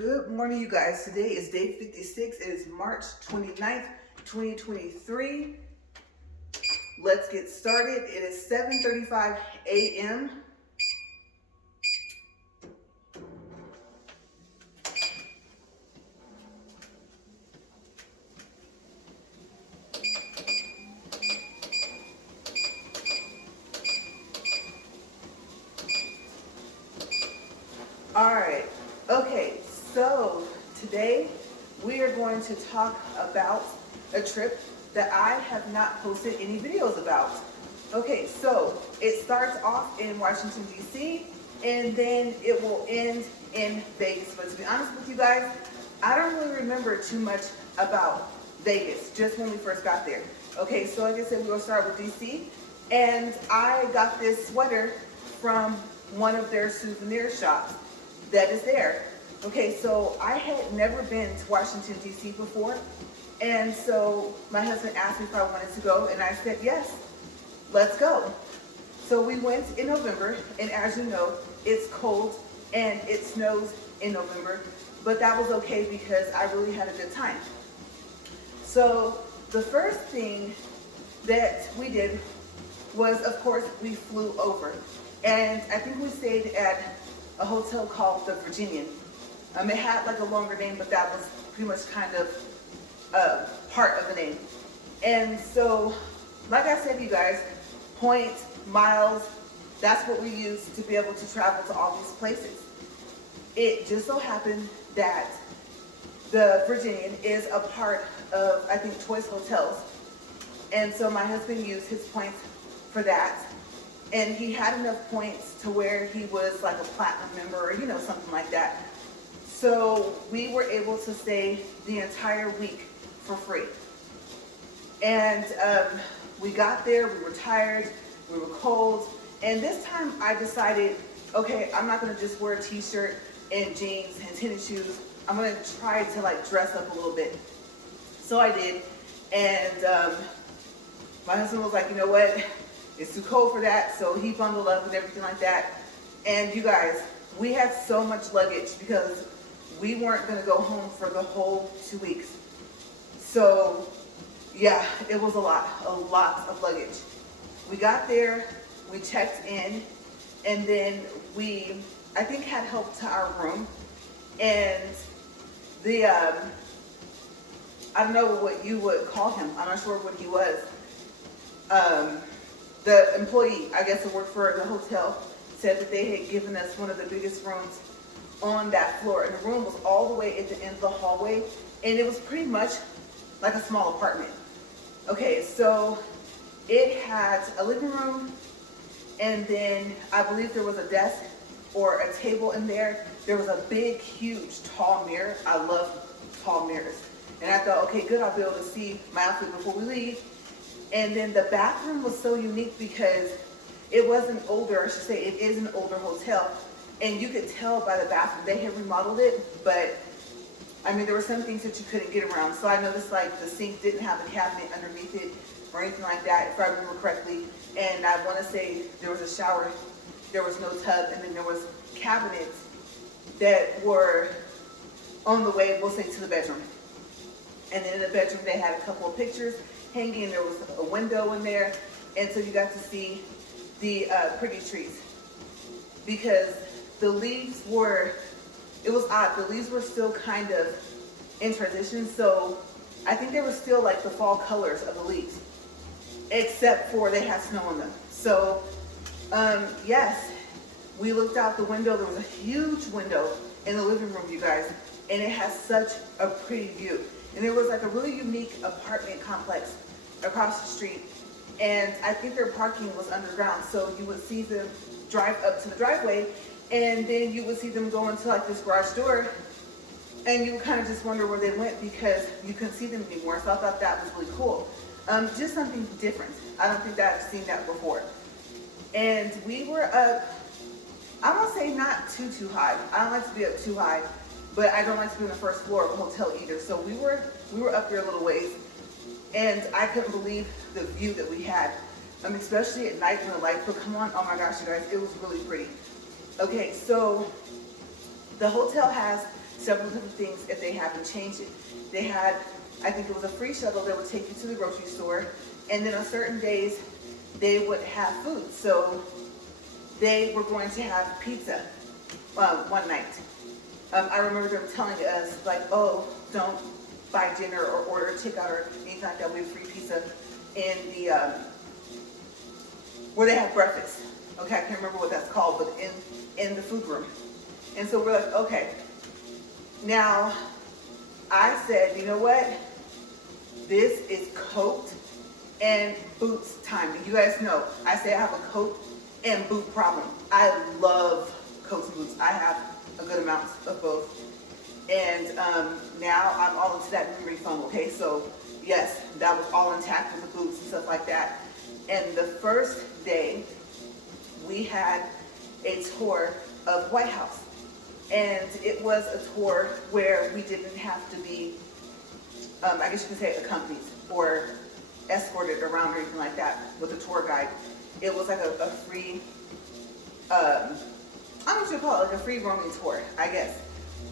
Good morning, you guys. Today is day 56. It is March 29th, 2023. Let's get started. It is 7:35 a.m. All right. Okay, so today we are going to talk about a trip that I have not posted any videos about. Okay, so it starts off in Washington D.C. and then it will end in Vegas. But to be honest with you guys, I don't really remember too much about Vegas, just when we first got there. Okay, so like I said, we're gonna start with D.C. and I got this sweater from one of their souvenir shops that is there. Okay, so I had never been to Washington, D.C. before, and so my husband asked me if I wanted to go, and I said, yes, let's go. So we went in November, and as you know, it's cold and it snows in November, but that was okay because I really had a good time. So the first thing that we did was, of course, we flew over, and I think we stayed at a hotel called the Virginian. It had like a longer name, but that was pretty much kind of part of the name. And so, like I said, you guys, points, miles, that's what we use to be able to travel to all these places. It just so happened that the Virginian is a part of, I think, Choice Hotels. And so my husband used his points for that. And he had enough points to where he was like a platinum member or, you know, something like that. So we were able to stay the entire week for free. And we got there, we were tired, we were cold. And this time I decided, okay, I'm not gonna just wear a t-shirt and jeans and tennis shoes. I'm gonna try to like dress up a little bit. So I did. And my husband was like, you know what? It's too cold for that, so he bundled up and everything like that. And you guys, we had so much luggage because we weren't gonna go home for the whole 2 weeks. So yeah, it was a lot of luggage. We got there, we checked in, and then we, I think, had help to our room. And the, I don't know what you would call him, I'm not sure what he was. The employee, I guess, that worked for the hotel, said that they had given us one of the biggest rooms on that floor. And the room was all the way at the end of the hallway, and it was pretty much like a small apartment. Okay, so it had a living room, and then I believe there was a desk or a table in there. There was a big, huge, tall mirror. I love tall mirrors. And I thought, okay, good, I'll be able to see my outfit before we leave. And then the bathroom was so unique because it was an older, I should say, it is an older hotel. And you could tell by the bathroom, they had remodeled it, but I mean, there were some things that you couldn't get around. So I noticed like the sink didn't have a cabinet underneath it or anything like that, if I remember correctly. And I want to say there was a shower, there was no tub, and then there was cabinets that were on the way, we'll say, to the bedroom. And then in the bedroom, they had a couple of pictures hanging. There was a window in there, and so you got to see the pretty trees because the leaves were, it was odd, the leaves were still kind of in transition, so I think they were still like the fall colors of the leaves, except for they had snow on them. So yes, we looked out the window. There was a huge window in the living room, you guys, and it has such a pretty view. And there was like a really unique apartment complex across the street. And I think their parking was underground. So you would see them drive up to the driveway, and then you would see them go into like this garage door, and you would kind of just wonder where they went because you couldn't see them anymore. So I thought that was really cool. Just something different. I don't think that I've seen that before. And we were up, I won't say not too high. I don't like to be up too high, but I don't like to be on the first floor of a hotel either. So we were up there a little ways, and I couldn't believe the view that we had. Especially at night when the lights would come on. Oh my gosh, you guys, it was really pretty. Okay, so the hotel has several different things if they haven't changed it. They had, I think it was a free shuttle that would take you to the grocery store, and then on certain days they would have food. So they were going to have pizza one night. I remember them telling us like, oh, don't buy dinner or order takeout or anything like that. We have free pizza in the where they have breakfast. Okay, I can't remember what that's called, but in the food room. And so we're like, okay. Now, I said, you know what? This is coat and boots time. You guys know, I say I have a coat and boot problem. I love coats and boots. I have a good amount of both. And now I'm all into that memory foam, okay? So yes, that was all intact with the boots and stuff like that. And the first day, we had a tour of Whitehouse. And it was a tour where we didn't have to be, I guess you can say, accompanied or escorted around or anything like that with a tour guide. It was like a free, I don't know what you call it, like a free roaming tour, I guess.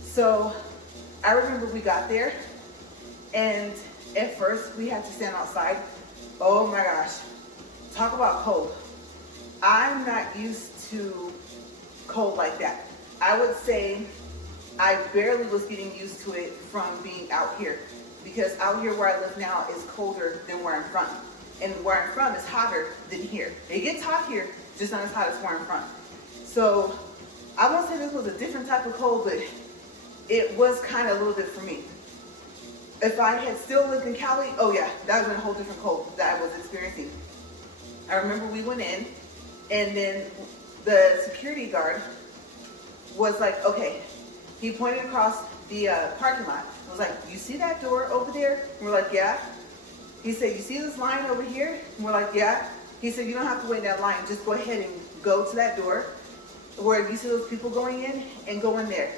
So I remember we got there, and at first we had to stand outside. Oh my gosh, talk about cold. I'm not used to cold like that. I would say I barely was getting used to it from being out here, because out here where I live now is colder than where I'm from. And where I'm from is hotter than here. It gets hot here, just not as hot as where I'm from. So I won't say this was a different type of cold, but it was kind of a little bit for me. If I had still lived in Cali, oh yeah, that would have been a whole different cold that I was experiencing. I remember we went in, and then the security guard was like, okay, he pointed across the parking lot. I was like, you see that door over there? And we're like, yeah. He said, you see this line over here? And we're like, yeah. He said, you don't have to wait in that line. Just go ahead and go to that door where you see those people going in, and go in there.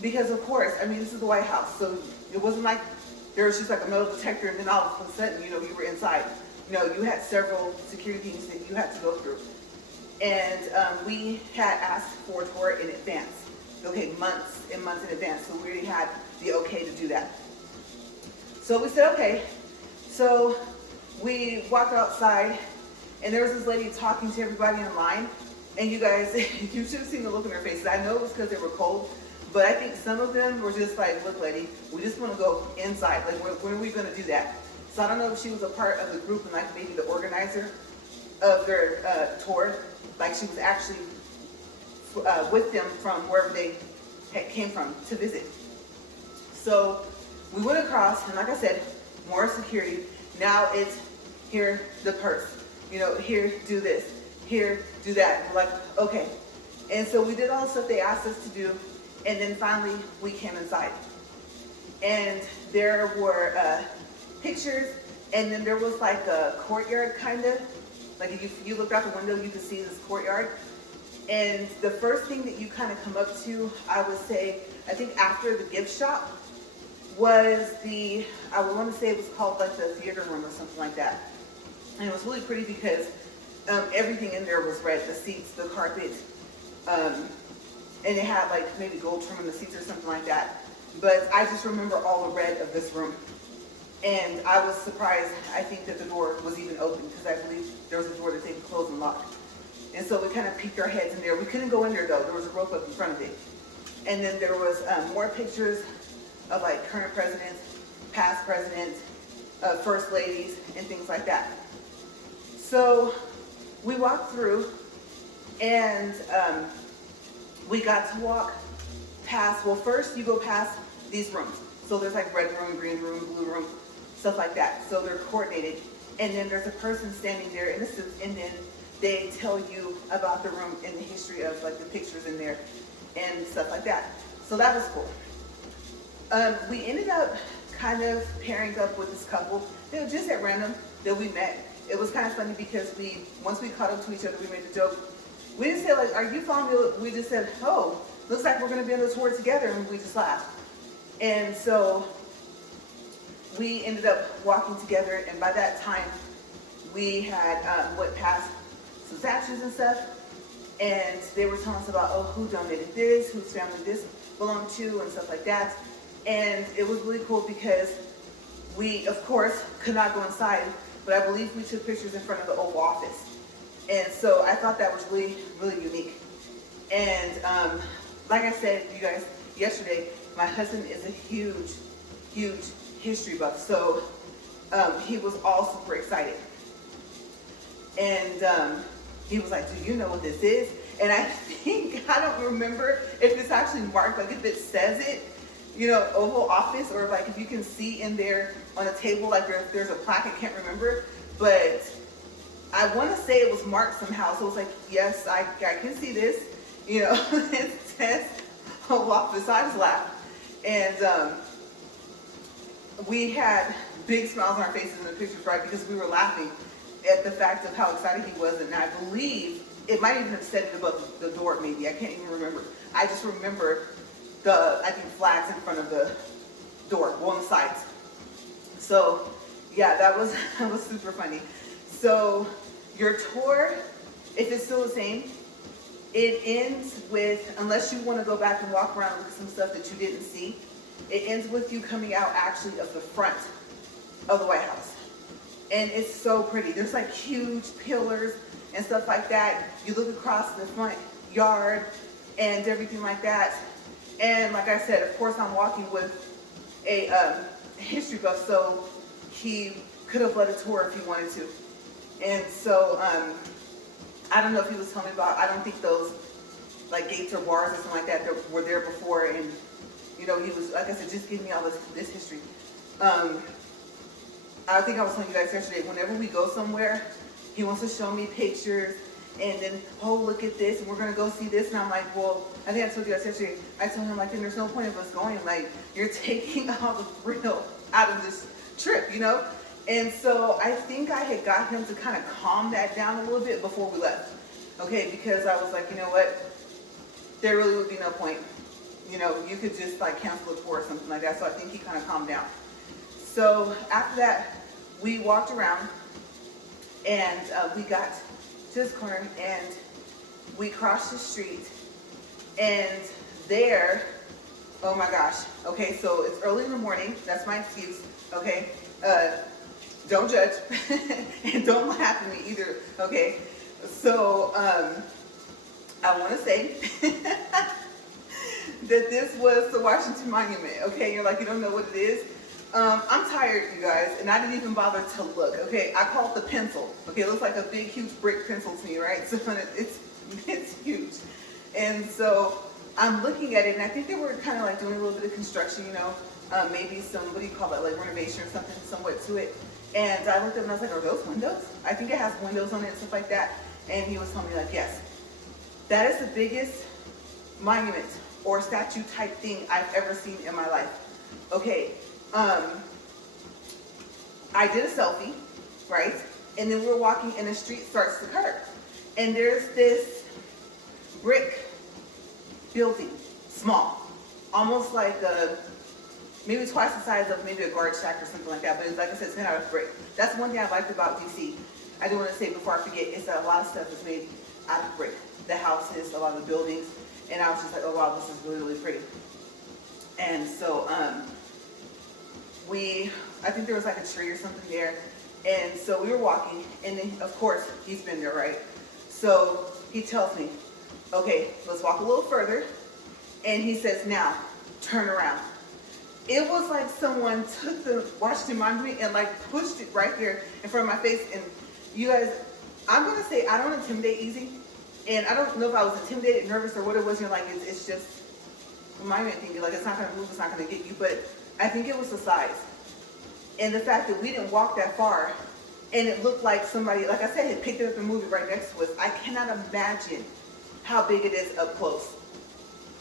Because of course, I mean, this is the White House, so it wasn't like there was just like a metal detector and then all of a sudden, you know, you were inside. You know, you had several security things that you had to go through. And we had asked for a tour in advance. Okay, months and months in advance. So we already had the okay to do that. So we said, okay. So we walked outside, and there was this lady talking to everybody in line. And you guys, you should have seen the look in their faces. I know it was because they were cold, but I think some of them were just like, look, lady, we just want to go inside. Like, when are we going to do that? So I don't know if she was a part of the group and like maybe the organizer of their tour. Like she was actually with them from wherever they came from to visit. So we went across, and like I said, more security. Now it's here, the purse. You know, here, do this. Here, do that. We're like, okay. And so we did all the stuff they asked us to do, and then finally we came inside. And there were pictures, and then there was like a courtyard kind of. Like if you looked out the window, you could see this courtyard. And the first thing that you kind of come up to, I would say, I think after the gift shop, was I would want to say it was called like the theater room or something like that. And it was really pretty because everything in there was red, the seats, the carpet, and it had like maybe gold trim on the seats or something like that. But I just remember all the red of this room. And I was surprised, I think, that the door was even open, because I believe there was a door that they could close and lock. And so we kind of peeked our heads in there. We couldn't go in there though. There was a rope up in front of it. And then there was more pictures of like current presidents, past presidents, first ladies, and things like that. So we walked through, and we got to walk past, well, first you go past these rooms. So there's like red room, green room, blue room, stuff like that. So they're coordinated. And then there's a person standing there in a suit, and then they tell you about the room and the history of like the pictures in there and stuff like that. So that was cool. We ended up kind of pairing up with this couple. They were just at random that we met. It was kind of funny because once we caught up to each other, we made the joke. We didn't say like, are you following me? We just said, oh, looks like we're gonna be on the tour together, and we just laughed. And so we ended up walking together, and by that time we had went past some statues and stuff, and they were telling us about, oh, who donated this, whose family this belonged to, and stuff like that. And it was really cool because we, of course, could not go inside, but I believe we took pictures in front of the Oval Office. And so I thought that was really, really unique. And like I said, you guys, yesterday, my husband is a huge, huge history buff. So he was all super excited. And he was like, do you know what this is? And I think, I don't remember if it's actually marked, like if it says it, you know, Oval Office, or like if you can see in there on a table, like there's a plaque, I can't remember. But I want to say it was marked somehow. So it was like, yes, I can see this. You know, it says Oval Office. So I just laughed. And we had big smiles on our faces in the pictures, right? Because we were laughing at the fact of how excited he was. And I believe it might even have said it above the door, maybe. I can't even remember. I just remember I think flags in front of the door, well, on the sides. So yeah, that was super funny. So your tour, if it's still the same, it ends with, unless you want to go back and walk around and look at some stuff that you didn't see, it ends with you coming out actually of the front of the White House. And it's so pretty. There's like huge pillars and stuff like that. You look across the front yard and everything like that. And like I said, of course, I'm walking with a history buff, so he could have led a tour if he wanted to. And so I don't know if he was telling me about, I don't think those like gates or bars or something like that were there before. And, you know, he was, like I said, just give me all this history. I think I was telling you guys yesterday, whenever we go somewhere, he wants to show me pictures and then, oh, look at this, and we're going to go see this. And I'm like, well, I think I told you guys yesterday, I told him, like, then there's no point of us going. Like, you're taking all the thrill out of this trip, you know? And so I think I had got him to kind of calm that down a little bit before we left. Okay, because I was like, you know what? There really would be no point. You know, you could just like cancel a tour or something like that. So I think he kind of calmed down. So after that, we walked around and we got to this corner and we crossed the street, and there, oh my gosh. Okay, so it's early in the morning. That's my excuse. Okay. Don't judge and don't laugh at me either, okay? So I want to say that this was the Washington Monument, okay? You're like, you don't know what it is? I'm tired, you guys, and I didn't even bother to look, okay? I call it the pencil, okay? It looks like a big, huge brick pencil to me, right? So it's huge. And so I'm looking at it, and I think they were kind of like doing a little bit of construction, you know? Maybe some, what do you call it, like renovation or something, somewhat to it. And I looked up and I was like, are those windows? I think it has windows on it and stuff like that. And he was telling me like, yes, that is the biggest monument or statue type thing I've ever seen in my life. Okay, I did a selfie, right? And then we're walking and the street starts to curve. And there's this brick building, small, almost like maybe twice the size of maybe a guard shack or something like that. But it's, like I said, it's made out of brick. That's one thing I liked about DC. I do want to say before I forget, is that a lot of stuff is made out of brick. The houses, a lot of the buildings. And I was just like, oh wow, this is really, really pretty. And so I think there was like a tree or something there. And so we were walking, and then of course, he's been there, right? So he tells me, okay, let's walk a little further. And he says, now, turn around. It was like someone took the Washington Monument and like pushed it right there in front of my face. And you guys, I'm gonna say I don't intimidate easy. And I don't know if I was intimidated, nervous, or what it was. You're like, it's just a monument thing. Like, it's not gonna move, it's not gonna get you. But I think it was the size. And the fact that we didn't walk that far, and it looked like somebody, like I said, had picked it up and moved it right next to us. I cannot imagine how big it is up close.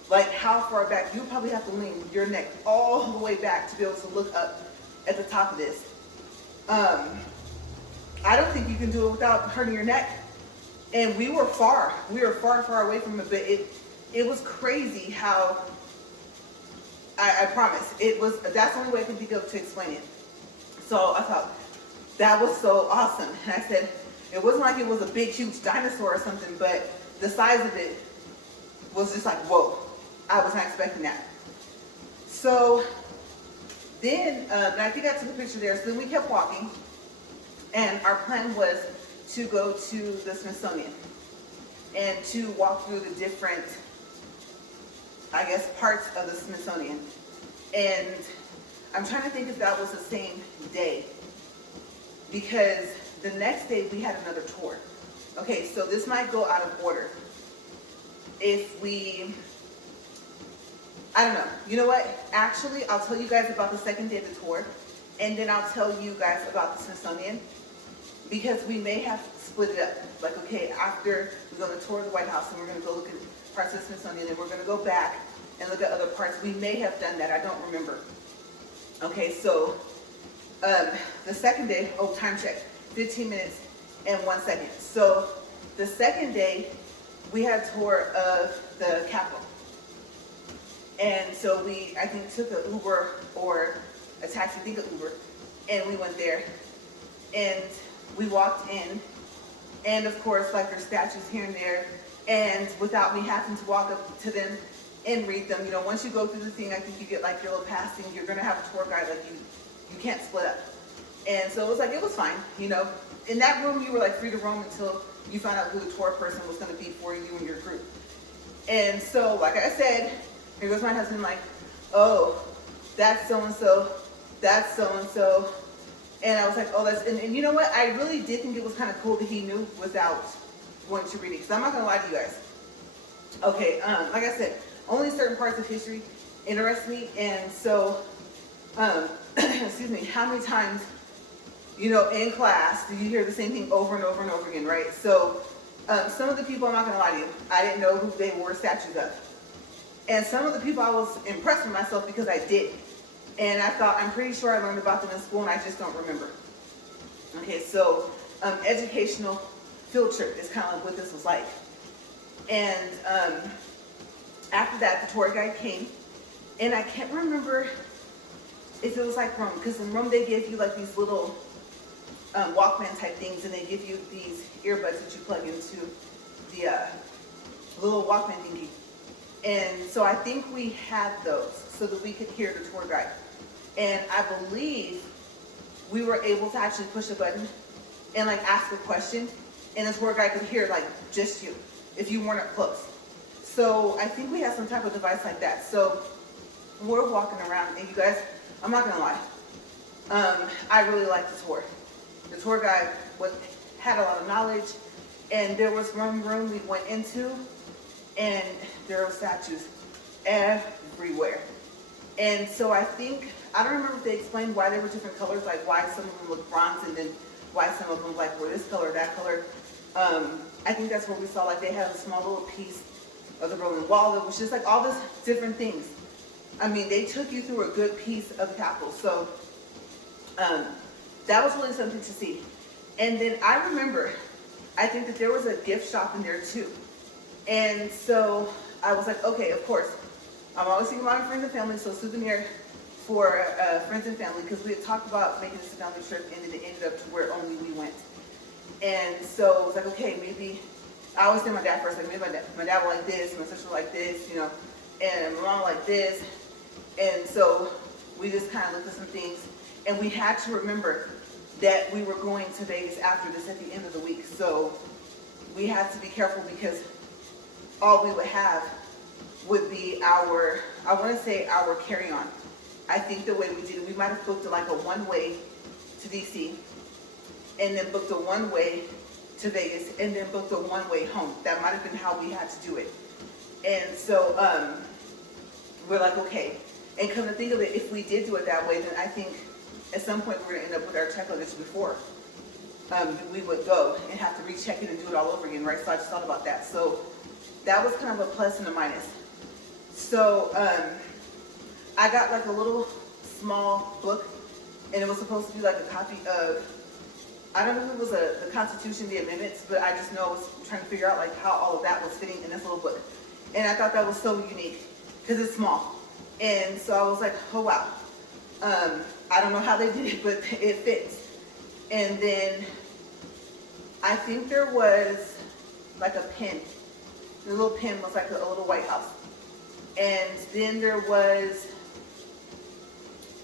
Like how far back, you probably have to lean your neck all the way back to be able to look up at the top of this. I don't think you can do it without hurting your neck. And we were far away from it, but it was crazy how, I promise, that's the only way I can think of to explain it. So I thought, that was so awesome. And I said, it wasn't like it was a big, huge dinosaur or something, but the size of it was just like, whoa, I was not expecting that. So then, and I think I took a picture there, so then we kept walking, and our plan was to go to the Smithsonian and to walk through the different, I guess, parts of the Smithsonian. And I'm trying to think if that was the same day, because the next day we had another tour. Okay, so this might go out of order. If we, I don't know. You know what? Actually, I'll tell you guys about the second day of the tour, and then I'll tell you guys about the Smithsonian, because we may have split it up. Like, okay, after we're going to tour the White House, and we're going to go look at parts of the Smithsonian, and we're going to go back and look at other parts. We may have done that. I don't remember. Okay, so the second day, oh, time check, 15 minutes and 1 second. So the second day, we had a tour of the Capitol. And so we, I think, took an Uber or a taxi, I think an Uber, and we went there. And we walked in, and of course, like, there's statues here and there, and without me having to walk up to them and read them, you know, once you go through the thing, I think you get like your little passing, you're gonna have a tour guide, like you can't split up. And so it was fine, you know. In that room, you were like free to roam until you found out who the tour person was gonna be for you and your group. And so, like I said, here goes my husband, like, oh, that's so-and-so, that's so-and-so. And I was like, oh, and you know what? I really did think it was kind of cool that he knew without going to read it. Because I'm not going to lie to you guys. Okay, like I said, only certain parts of history interest me. And so, excuse me, how many times, you know, in class, do you hear the same thing over and over and over again, right? So, some of the people, I'm not going to lie to you, I didn't know who they were statues of. And some of the people, I was impressed with myself because I did. And I thought, I'm pretty sure I learned about them in school and I just don't remember. Okay, so educational field trip is kind of like what this was like. And after that, the tour guide came, and I can't remember if it was like Rome, because in Rome they give you like these little Walkman type things, and they give you these earbuds that you plug into the little Walkman thingy. And so I think we had those so that we could hear the tour guide. And I believe we were able to actually push a button and like ask a question, and the tour guide could hear like just you if you weren't up close. So I think we had some type of device like that. So we're walking around, and you guys, I'm not gonna lie, I really liked the tour. The tour guide had a lot of knowledge, and there was one room we went into, and there were statues everywhere. And so I don't remember if they explained why they were different colors, like why some of them looked bronze and then why some of them like were this color, that color. I think that's where we saw like they had a small little piece of the Berlin Wall that was just like all these different things. I mean, they took you through a good piece of the Capitol. So that was really something to see. And then I remember, I think that there was a gift shop in there too. And so I was like, okay, of course. I'm always thinking about my friends and family, so souvenir for friends and family, because we had talked about making this a family trip, and it ended up to where only we went. And so I was like, okay, maybe, I always think my dad first, like maybe my dad will like this, my sister will like this, you know, and my mom like this. And so we just kind of looked at some things, and we had to remember that we were going to Vegas after this at the end of the week. So we had to be careful, because all we would have would be our, I want to say our carry-on. I think the way we did it, we might have booked like a one-way to DC, and then booked a one-way to Vegas, and then booked a one-way home. That might have been how we had to do it. And so we're like, okay. And come to think of it, if we did do it that way, then I think at some point we're going to end up with our check luggage before we would go and have to recheck it and do it all over again, right? So I just thought about that. So that was kind of a plus and a minus. So I got like a little small book, and it was supposed to be like a copy of, I don't know if it was the Constitution, the amendments, but I just know I was trying to figure out like how all of that was fitting in this little book. And I thought that was so unique because it's small. And so I was like, oh wow. I don't know how they did it, but it fits. And then I think there was like a pin The little pin looks like a little Whitehouse. And then there was,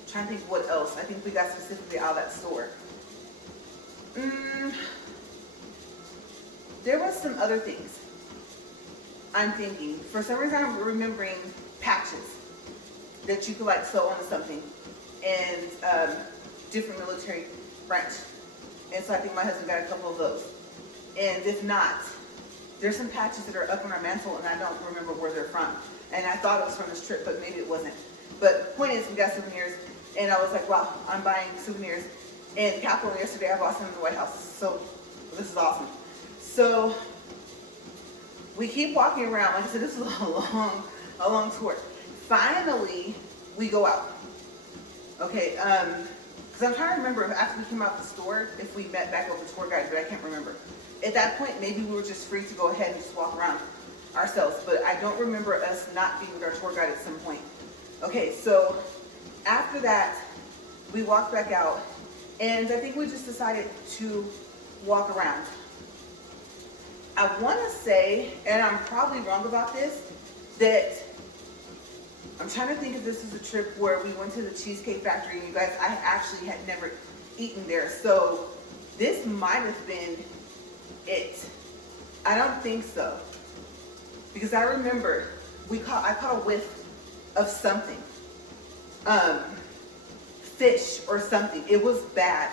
I'm trying to think what else. I think we got specifically out of that store. There was some other things. I'm thinking. For some reason, I'm remembering patches that you could like sew onto something, and different military branch. And so I think my husband got a couple of those. And if not, there's some patches that are up on our mantle, and I don't remember where they're from. And I thought it was from this trip, but maybe it wasn't. But the point is, we got souvenirs, and I was like, wow, I'm buying souvenirs. And Capitol yesterday, I bought some in the Whitehouse. So this is awesome. So we keep walking around. Like I said, this is a long tour. Finally, we go out. Okay, because I'm trying to remember if after we came out the store, if we met back with the tour guide, but I can't remember. At that point, maybe we were just free to go ahead and just walk around ourselves, but I don't remember us not being with our tour guide at some point. Okay, so after that, we walked back out, and I think we just decided to walk around. I want to say, and I'm probably wrong about this, that I'm trying to think if this is a trip where we went to the Cheesecake Factory, and you guys, I actually had never eaten there, so this might have been it. I don't think so, because I remember I caught a whiff of something, fish or something. It was bad,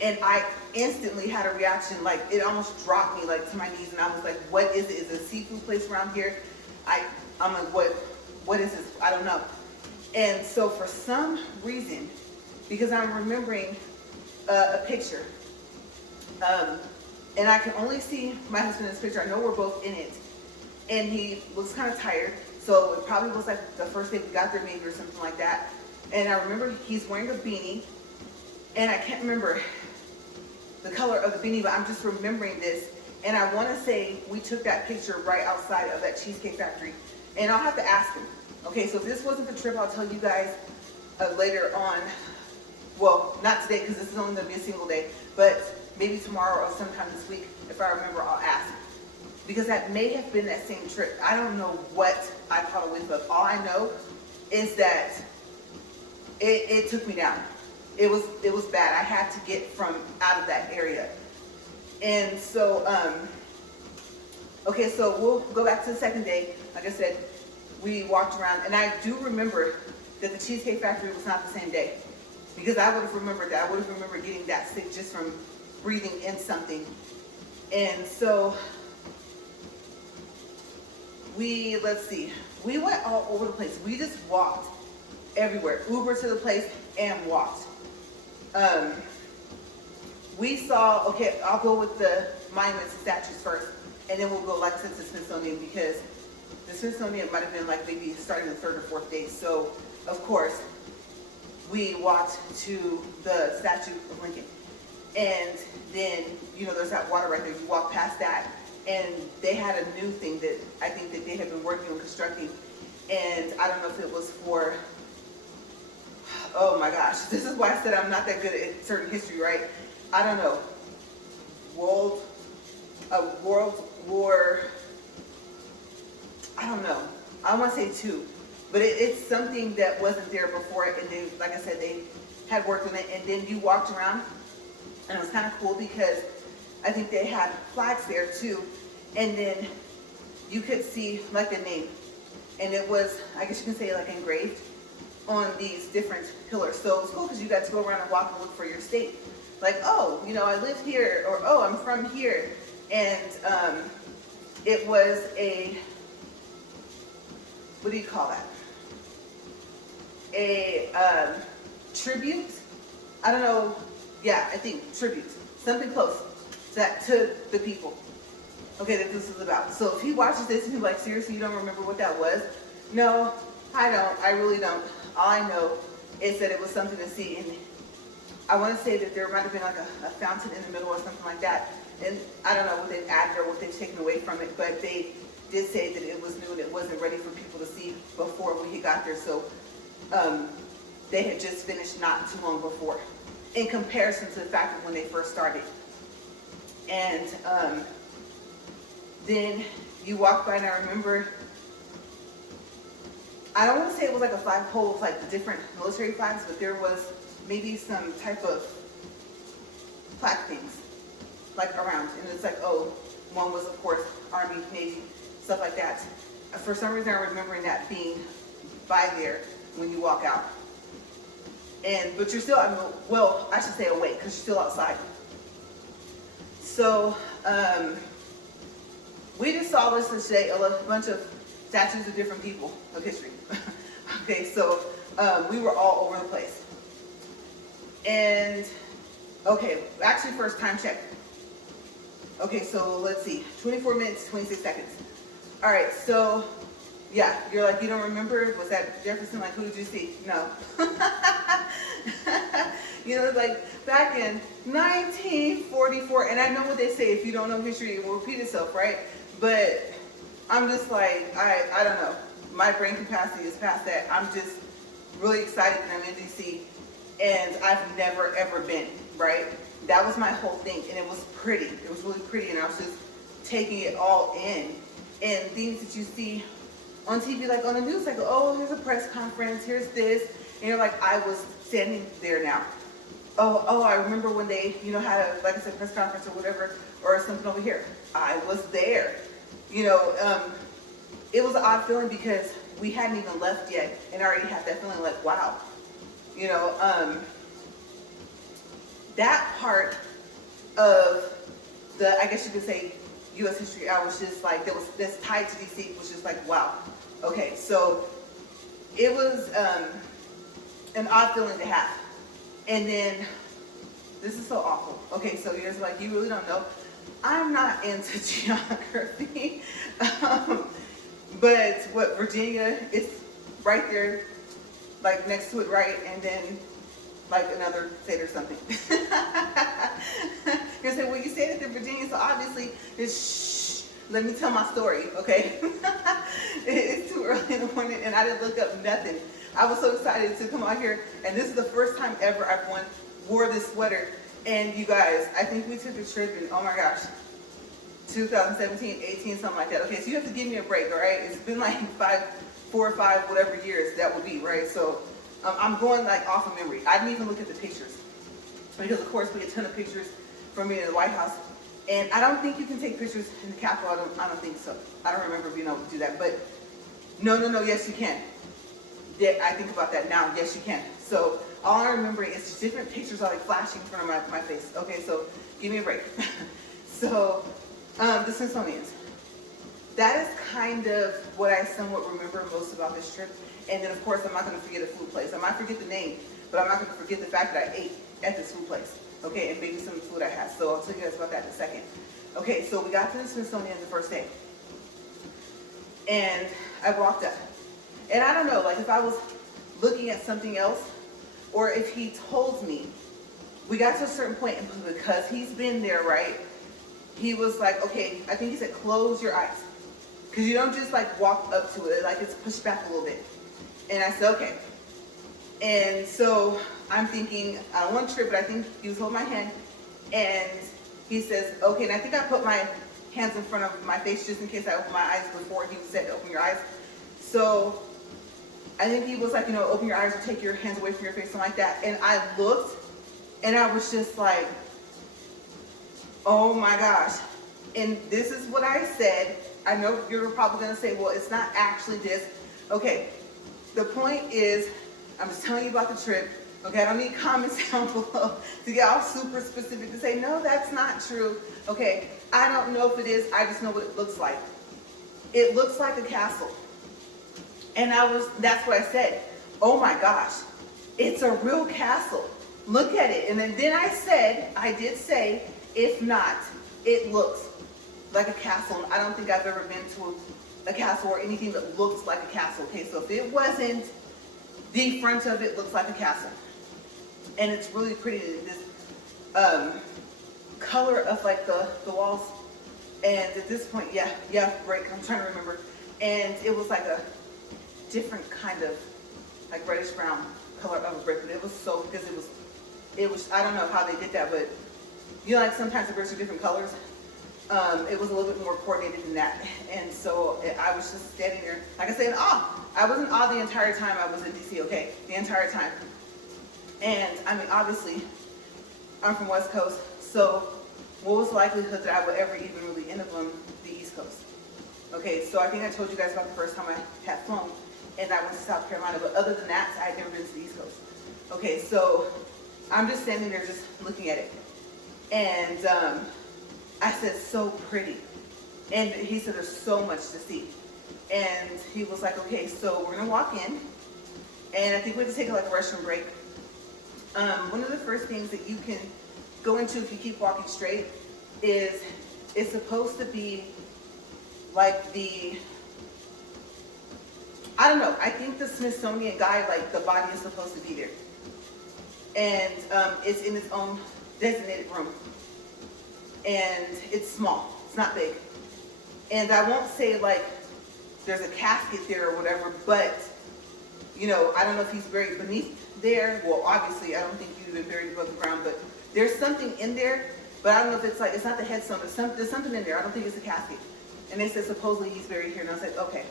and I instantly had a reaction, like it almost dropped me like to my knees, and I was like, what is it? Is it a seafood place around here? I'm like, what is this? I don't know. And so for some reason, because I'm remembering a picture, and I can only see my husband in this picture. I know we're both in it, and he looks kind of tired, so it probably was like the first day we got there maybe or something like that. And I remember he's wearing a beanie, and I can't remember the color of the beanie, but I'm just remembering this. And I want to say we took that picture right outside of that Cheesecake Factory, and I'll have to ask him. Okay, so if this wasn't the trip, I'll tell you guys later on. Well, not today, because this is only going to be a single day, but maybe tomorrow or sometime this week. If I remember, I'll ask. Because that may have been that same trip. I don't know what I caught a whiff of. All I know is that it took me down. It was bad. I had to get from out of that area. And so, okay, so we'll go back to the second day. Like I said, we walked around, and I do remember that the Cheesecake Factory was not the same day, because I would have remembered that. I would have remembered getting that sick just from breathing in something. And so let's see, we went all over the place. We just walked everywhere, Uber to the place and walked. We saw, okay, I'll go with the monuments and statues first, and then we'll go like to the Smithsonian, because the Smithsonian might have been like maybe starting the third or fourth day. So of course we walked to the statue of Lincoln, and then there's that water right there. You walk past that, and they had a new thing that I think that they have been working on constructing, and I don't know if it was for, oh my gosh, this is why I said I'm not that good at certain history, right? I don't know. World War, I don't know. I want to say 2, but it's something that wasn't there before, and they, like I said, they had worked on it. And then you walked around, and it was kind of cool because I think they had flags there too, and then you could see like the name, and it was, I guess you can say, like engraved on these different pillars. So it was cool because you got to go around and walk and look for your state. Like, oh, I live here, or oh, I'm from here. And it was a, what do you call that? A tribute? I don't know. Yeah, I think tribute. Something close to the people. Okay, that this is about. So if he watches this and he's like, seriously, you don't remember what that was? No, I don't. I really don't. All I know is that it was something to see. And I want to say that there might have been like a fountain in the middle or something like that. And I don't know what they've added or what they've taken away from it, but they did say that it was new and it wasn't ready for people to see before we got there. So they had just finished not too long before, in comparison to the fact that when they first started. And then you walk by, and I remember, I don't want to say it was like a flagpole with like the different military flags, but there was maybe some type of plaque things like around, and it's like, oh, one was of course Army, Navy, stuff like that. For some reason, I'm remembering that being by there when you walk out. But you're still, well, I should say awake because you're still outside. So we just saw this today, a bunch of statues of different people of history. Okay, so we were all over the place. And okay, actually first time check. Okay, so let's see, 24 minutes, 26 seconds. All right, so yeah, you're like, you don't remember? Was that Jefferson? Like, who did you see? No. You know, like back in 1944, and I know what they say, if you don't know history, it will repeat itself, right? But I'm just like, I don't know. My brain capacity is past that. I'm just really excited that I'm in DC, and I've never ever been, right? That was my whole thing, and it was pretty. It was really pretty, and I was just taking it all in. And things that you see on TV, like on the news, like, oh, here's a press conference, here's this, and you're like, I was standing there now. Oh, I remember when they, you know, had a, like I said, press conference or whatever, or something over here. I was there. You know, it was an odd feeling because we hadn't even left yet, and I already had that feeling like, wow. You know, that part of the, I guess you could say, U.S. history, I was just like, that was, that's tied to DC, was just like, wow. Okay, so it was an odd feeling to have. And then, this is so awful. Okay, so you're just like, you really don't know. I'm not into geography. But what, Virginia is right there, like next to it, right? And then like another state or something. You're saying, well, you say that they're Virginia, so obviously it's shh, let me tell my story, okay? It's too early in the morning and I didn't look up nothing. I was so excited to come out here, and this is the first time ever I've wore this sweater. And you guys, I think we took a trip in, oh my gosh, 2017, 18, something like that. Okay, so you have to give me a break, all right? It's been like 4 or 5, whatever years that would be, right? So I'm going like off of memory. I didn't even look at the pictures because, of course, we had a ton of pictures from me in the White House. And I don't think you can take pictures in the Capitol. I don't think so. I don't remember being able to do that. But no, yes, you can. Yeah, I think about that now. Yes, you can. So all I remember is just different pictures are like flashing in front of my face. Okay, so give me a break. So the Smithsonian. That is kind of what I somewhat remember most about this trip. And then, of course, I'm not going to forget a food place. I might forget the name, but I'm not going to forget the fact that I ate at this food place. Okay, and maybe some of the food I had. So I'll tell you guys about that in a second. Okay, so we got to the Smithsonian the first day. And I walked up. And I don't know, like if I was looking at something else, or if he told me, we got to a certain point, and because he's been there, right? He was like, okay, I think he said, close your eyes. Because you don't just like walk up to it, like it's pushed back a little bit. And I said, okay. And so I'm thinking, I don't want to trip, but I think he was holding my hand. And he says, okay, and I think I put my hands in front of my face just in case I open my eyes before he said, open your eyes. So I think he was like, you know, open your eyes or take your hands away from your face, something like that. And I looked, and I was just like, oh my gosh. And this is what I said. I know you're probably going to say, well, it's not actually this. Okay, the point is, I'm just telling you about the trip. Okay, I don't need comments down below to get all super specific to say, no, that's not true. Okay, I don't know if it is. I just know what it looks like. It looks like a castle. And that's what I said. Oh my gosh, it's a real castle. Look at it. And then I did say, if not, it looks like a castle. And I don't think I've ever been to a castle or anything that looks like a castle. Okay, so if it wasn't, the front of it looks like a castle. And it's really pretty, this color of like the walls. And at this point, yeah, brick, I'm trying to remember. And it was like a different kind of like reddish brown color of a brick, but it was so, because it was, I don't know how they did that, but you know, like sometimes the bricks are different colors. It was a little bit more coordinated than that. And so I was just standing there, like I said, in awe. I was in awe the entire time I was in DC, okay? The entire time. And I mean, obviously, I'm from West Coast, so what was the likelihood that I would ever even really end up on the East Coast? Okay, so I think I told you guys about the first time I had flown, and I went to South Carolina, but other than that, I had never been to the East Coast. Okay, so I'm just standing there just looking at it. And I said, so pretty. And he said, there's so much to see. And he was like, okay, so we're gonna walk in, and I think we have to take like a restroom break. One of the first things that you can go into if you keep walking straight is it's supposed to be like I don't know, I think the Smithsonian guy, like the body is supposed to be there. And it's in its own designated room. And it's small, it's not big. And I won't say like there's a casket there or whatever, but you know, I don't know if he's buried beneath there. Well, obviously, I don't think you've been buried above the ground, but there's something in there, but I don't know if it's like, it's not the headstone, there's something in there. I don't think it's a casket. And they said supposedly he's buried here, and I was like, okay.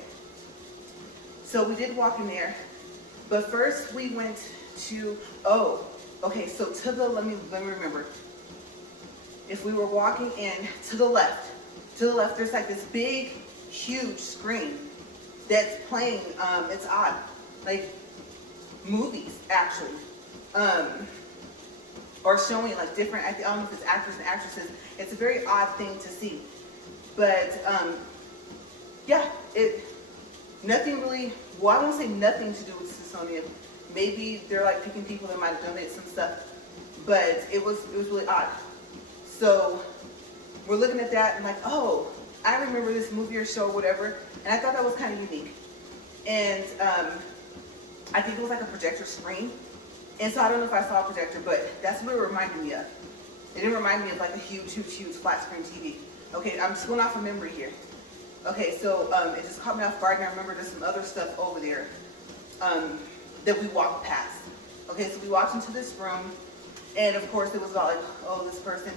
So we did walk in there, but first we went to, okay, so to the, let me remember. If we were walking in to the left, there's like this big, huge screen that's playing, it's odd, like movies actually, or showing like different, I don't know if it's actors and actresses. It's a very odd thing to see, but yeah, nothing really, well, I won't say nothing to do with Smithsonian. Maybe they're like picking people that might have donated some stuff, but it was really odd. So we're looking at that and like, oh, I remember this movie or show or whatever, and I thought that was kind of unique. And I think it was like a projector screen. And so I don't know if I saw a projector, but that's what it reminded me of. It didn't remind me of like a huge flat screen TV. Okay, I'm just going off of memory here. Okay, so it just caught me off guard, and I remember there's some other stuff over there that we walked past. Okay, so we walked into this room, and of course it was about like, oh, this person,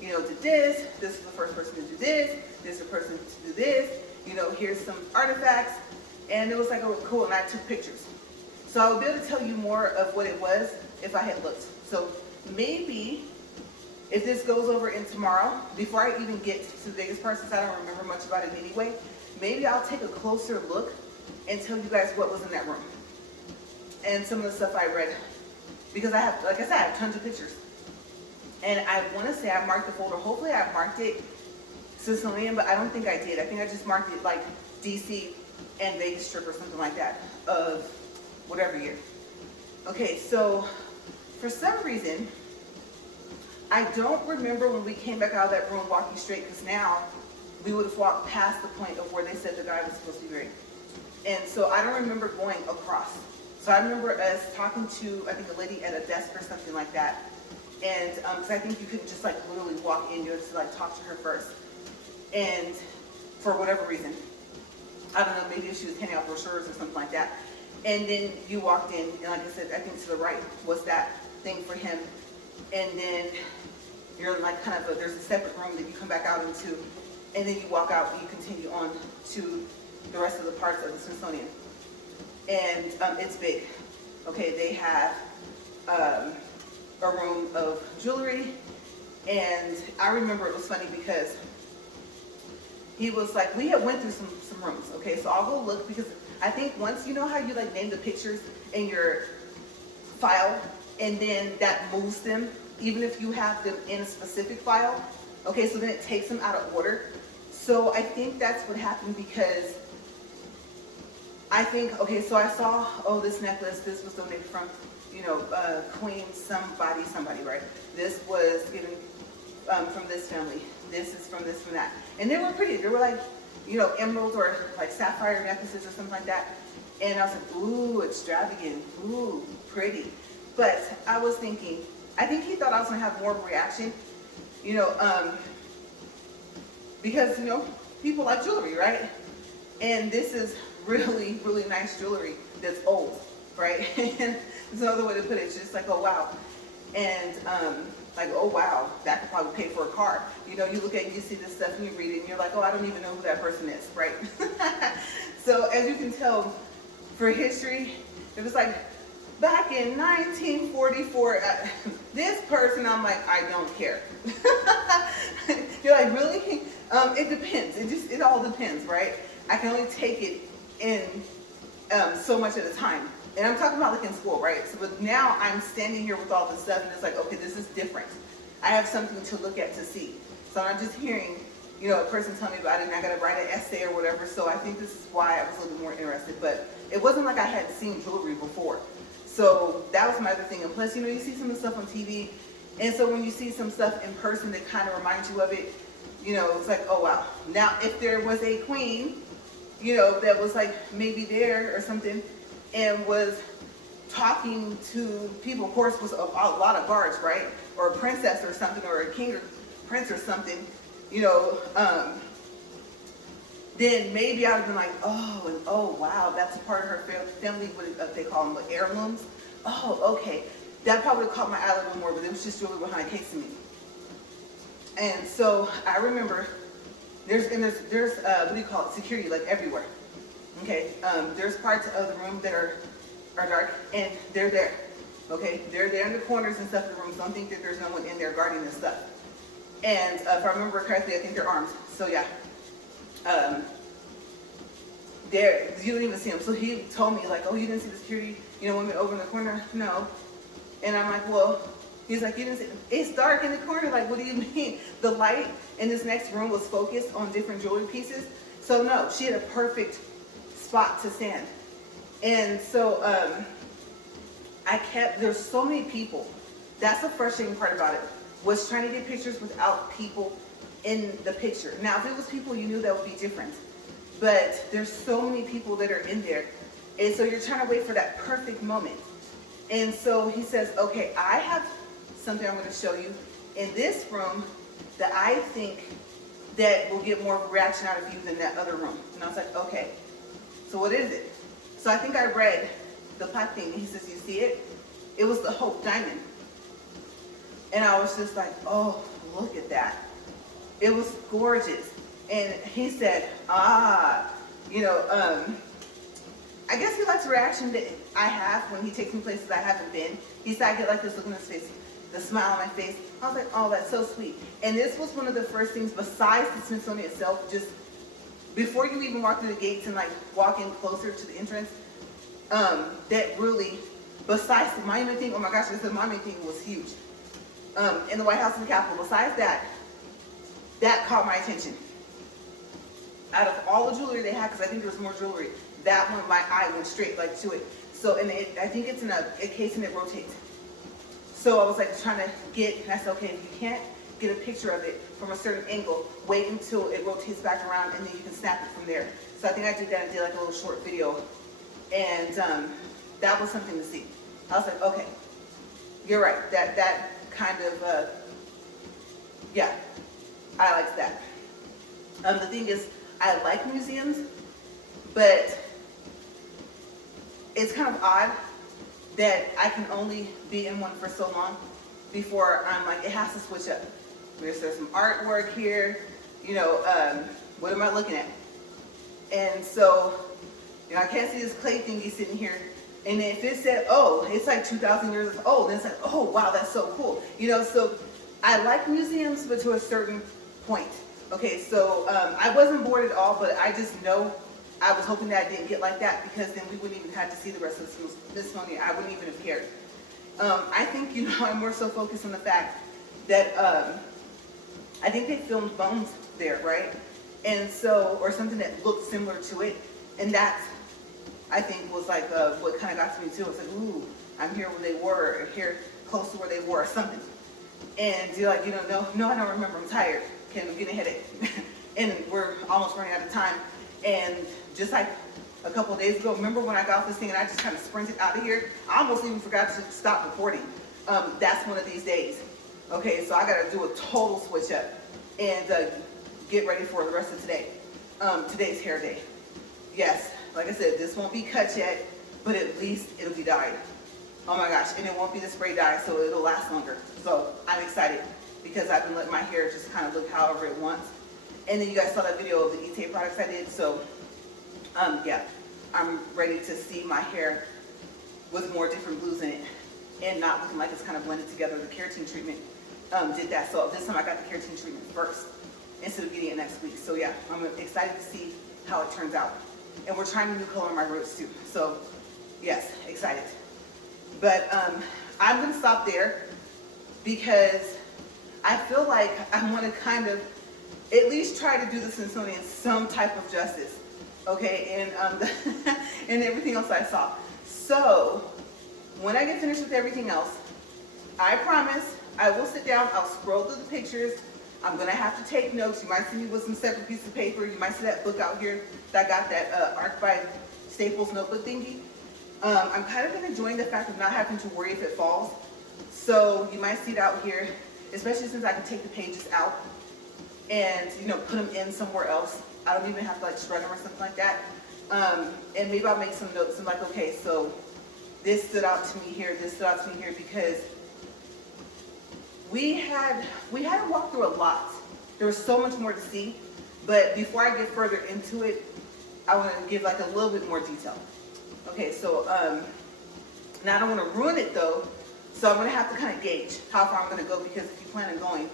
you know, did this is the first person to do this is the person to do this, you know, here's some artifacts, and it was like, oh, cool, and I took pictures. So I would be able to tell you more of what it was if I had looked. So maybe if this goes over in tomorrow, before I even get to the biggest part, since I don't remember much about it anyway, maybe I'll take a closer look and tell you guys what was in that room and some of the stuff I read. Because I have, like I said, I have tons of pictures. And I want to say I marked the folder. Hopefully I marked it Smithsonian, but I don't think I did. I think I just marked it like DC and Vegas trip or something like that of whatever year. Okay, so for some reason, I don't remember when we came back out of that room walking straight, because now we would have walked past the point of where they said the guy was supposed to be buried. And so I don't remember going across. So I remember us talking to, I think, a lady at a desk or something like that. And because I think you couldn't just like literally walk in, you had to like talk to her first. And for whatever reason, I don't know, maybe if she was handing out brochures or something like that. And then you walked in, and like I said, I think to the right was that thing for him. And then you're like kind of, there's a separate room that you come back out into, and then you walk out and you continue on to the rest of the parts of the Smithsonian. And it's big. Okay, they have a room of jewelry, and I remember it was funny because he was like, we had went through some rooms. Okay, so I'll go look, because I think once, you know how you like name the pictures in your file, and then that moves them, even if you have them in a specific file. Okay, so then it takes them out of order. So I think that's what happened, because I think, okay, so I saw, oh, this necklace, this was donated from, you know, Queen somebody, right? This was given from this family. This is from this, from that. And they were pretty. They were like, you know, emeralds or like sapphire necklaces or something like that. And I was like, ooh, extravagant, ooh, pretty. But I was thinking, I think he thought I was gonna have more of a reaction, you know, because, you know, people like jewelry, right? And this is really, really nice jewelry that's old, right? And there's another way to put it. It's just like, oh, wow. And Like, oh wow, that could probably pay for a car. You know, you look at, you see this stuff and you read it and you're like, oh, I don't even know who that person is, right? So as you can tell, for history, it was like, back in 1944, this person, I'm like, I don't care. You're like, really? It depends. It all depends, right? I can only take it in so much at a time. And I'm talking about like in school, right? So, but now I'm standing here with all this stuff and it's like, okay, this is different. I have something to look at to see. So I'm not just hearing, you know, a person tell me about it and I gotta write an essay or whatever. So I think this is why I was a little bit more interested. But it wasn't like I had seen jewelry before. So that was my other thing. And plus, you know, you see some of the stuff on TV. And so when you see some stuff in person that kind of reminds you of it, you know, it's like, oh wow. Now, if there was a queen, you know, that was like maybe there or something and was talking to people, of course, was a lot of guards, right? Or a princess or something, or a king or prince or something, you know, then maybe I would have been like, oh, and oh, wow, that's a part of her family, what they call them, like heirlooms. Oh, okay. That probably would have caught my eye a little more, but it was just really behind case to me. And so I remember there's what do you call it, security, like everywhere. Okay, there's parts of the room that are dark, and they're there. Okay, they're there in the corners and stuff of the room, so don't think that there's no one in there guarding this stuff. And if I remember correctly, I think they're armed. So yeah, there, you don't even see them. So he told me like, oh, you didn't see the security, you know, women over in the corner? No. And I'm like, well, he's like, you didn't see, it's dark in the corner. Like, what do you mean? The light in this next room was focused on different jewelry pieces. So no, she had a perfect spot to stand. And so there's so many people. That's the frustrating part about it, was trying to get pictures without people in the picture. Now, if it was people you knew, that would be different. But there's so many people that are in there. And so you're trying to wait for that perfect moment. And so he says, okay, I have something I'm going to show you in this room that I think that will get more of a reaction out of you than that other room. And I was like, okay, so what is it? So I think I read the plaque thing. He says, you see it? It was the Hope Diamond. And I was just like, oh, look at that. It was gorgeous. And he said, you know, I guess he likes the reaction that I have when he takes me places I haven't been. He said, I get like this look on his face, the smile on my face. I was like, oh, that's so sweet. And this was one of the first things, besides the Smithsonian itself, just before you even walk through the gates and like walk in closer to the entrance, that really, besides the monument thing, oh my gosh, the monument thing was huge. In the Whitehouse and the Capitol, besides that, that caught my attention. Out of all the jewelry they had, because I think there was more jewelry, that one, my eye went straight like to it. So, and I think it's in a case and it rotates. So I was like trying to get, and I said, okay, if you can't get a picture of it from a certain angle, wait until it rotates back around and then you can snap it from there. So I think I did that and did like a little short video. And that was something to see. I was like, okay, you're right. That kind of, yeah, I liked that. The thing is, I like museums, but it's kind of odd that I can only be in one for so long before I'm like, it has to switch up. There's some artwork here, you know, what am I looking at? And so, you know, I can't see this clay thingy sitting here. And if it said, oh, it's like 2,000 years old, then it's like, oh, wow, that's so cool. You know, so I like museums, but to a certain point. Okay, so I wasn't bored at all, but I just know I was hoping that I didn't get like that, because then we wouldn't even have to see the rest of the Smithsonian. I wouldn't even have cared. I think, you know, I'm more so focused on the fact that I think they filmed bones there, right? And so, or something that looked similar to it. And that, I think, was like what kind of got to me too. It's like, ooh, I'm here where they were, or here close to where they were, or something. And you're like, you know, no, I don't remember, I'm tired. I'm getting a headache. And we're almost running out of time. And just like a couple of days ago, remember when I got off this thing and I just kind of sprinted out of here? I almost even forgot to stop recording. That's one of these days. Okay, so I got to do a total switch up and get ready for the rest of today. Today's hair day. Yes, like I said, this won't be cut yet, but at least it'll be dyed. Oh my gosh, and it won't be the spray dye, so it'll last longer. So I'm excited because I've been letting my hair just kind of look however it wants. And then you guys saw that video of the ETA products I did. So yeah, I'm ready to see my hair with more different blues in it and not looking like it's kind of blended together. The keratin treatment did that. So this time I got the keratin treatment first instead of getting it next week. So yeah, I'm excited to see how it turns out. And we're trying a new color on my roots too. So yes, excited. But I'm gonna stop there because I feel like I want to kind of at least try to do the Smithsonian some type of justice, okay, and and everything else I saw. So when I get finished with everything else, I promise I will sit down, I'll scroll through the pictures. I'm gonna have to take notes. You might see me with some separate pieces of paper. You might see that book out here that got that Arc by Staples notebook thingy. I'm kind of been enjoying the fact of not having to worry if it falls. So you might see it out here, especially since I can take the pages out and, you know, put them in somewhere else. I don't even have to like shred them or something like that. And maybe I'll make some notes and like, okay, so this stood out to me here, this stood out to me here, because we had to walk through a lot. There was so much more to see, but before I get further into it, I want to give like a little bit more detail. Okay, so now I don't want to ruin it though, so I'm going to have to kind of gauge how far I'm going to go, because if you plan on going,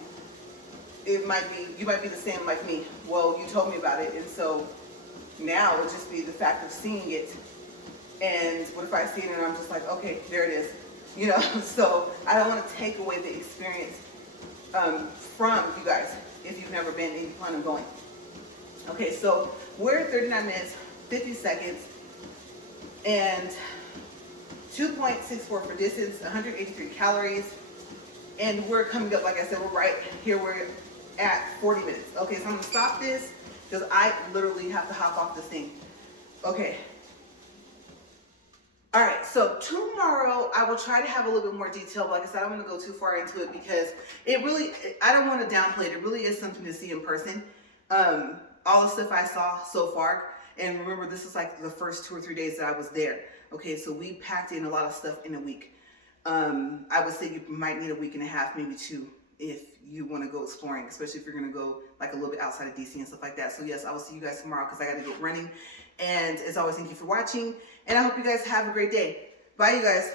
you might be the same like me. Well, you told me about it, and so now it would just be the fact of seeing it. And what if I see it and I'm just like, okay, there it is, you know? So I don't want to take away the experience from you guys if you've never been and you plan on going. Okay, so we're at 39 minutes, 50 seconds, and 2.64 for distance, 183 calories, and we're coming up, like I said, we're right here, we're at 40 minutes. Okay, so I'm gonna stop this because I literally have to hop off this thing. Okay. All right, so tomorrow I will try to have a little bit more detail, but like I said, I don't want to go too far into it because it really, I don't want to downplay it. It really is something to see in person. All the stuff I saw so far, and remember, this is like the first 2 or 3 days that I was there. Okay, so we packed in a lot of stuff in a week. I would say you might need a week and a half, maybe 2, if you want to go exploring, especially if you're going to go like a little bit outside of DC and stuff like that. So yes, I will see you guys tomorrow because I got to get running. And as always, thank you for watching, and I hope you guys have a great day. Bye, you guys.